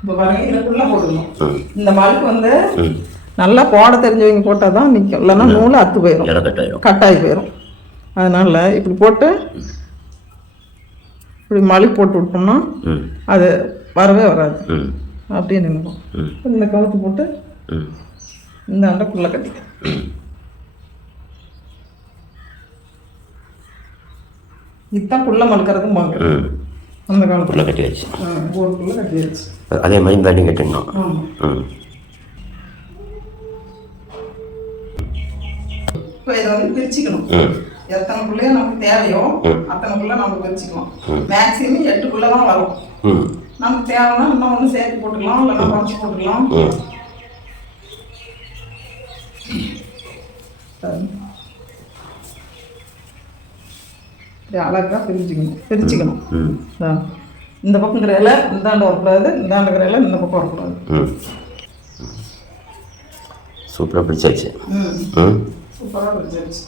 இப்போ பாருங்க இதுக்குள்ளே போடணும். இந்த மழுக்கு வந்து நல்லா போட தெரிஞ்சவங்க போட்டால் தான் நிற்கும், இல்லைன்னா நூல் அத்து போயிடும், கட்டாயி போயிடும். அதனால் இப்படி போட்டு இப்படி மழுக்கு போட்டு விட்டோம்னா அது வரவே வராது, அப்படியே நின்றுடும். இந்த கவுத்து போட்டு இந்த அண்டைக்குள்ளே கட்டிக்க. இதுதான் குள்ள மழுக்கிறது வாங்க. அந்த காலத்தில் கட்டி வச்சு போர்க்குள்ளே கட்டி வச்சு அதே மாதிரி தாண்டி கட்டிடணும். இப்போ இதை வந்து பிரிச்சுக்கணும். எத்தனைக்குள்ளேயே நமக்கு தேவையோ அத்தனைக்குள்ளே நம்ம பிரிச்சுக்கலாம். மேக்ஸிமம் 8குள்ளே தான் வரும். நமக்கு தேவைன்னா இன்னும் ஒன்று சேர்த்து போட்டுக்கலாம், இல்லைன்னா குறைச்சி போட்டுக்கலாம். அழகாக பிரிச்சுக்கணும். இந்த பக்கங்கிற இலை இந்தாண்டு வரக்கூடாது, இந்தாண்டுங்கிற இலை இந்த பக்கம் வரக்கூடாது. சூப்பராக பிடிச்சாச்சு. சூப்பராக பிடிச்சாச்சு.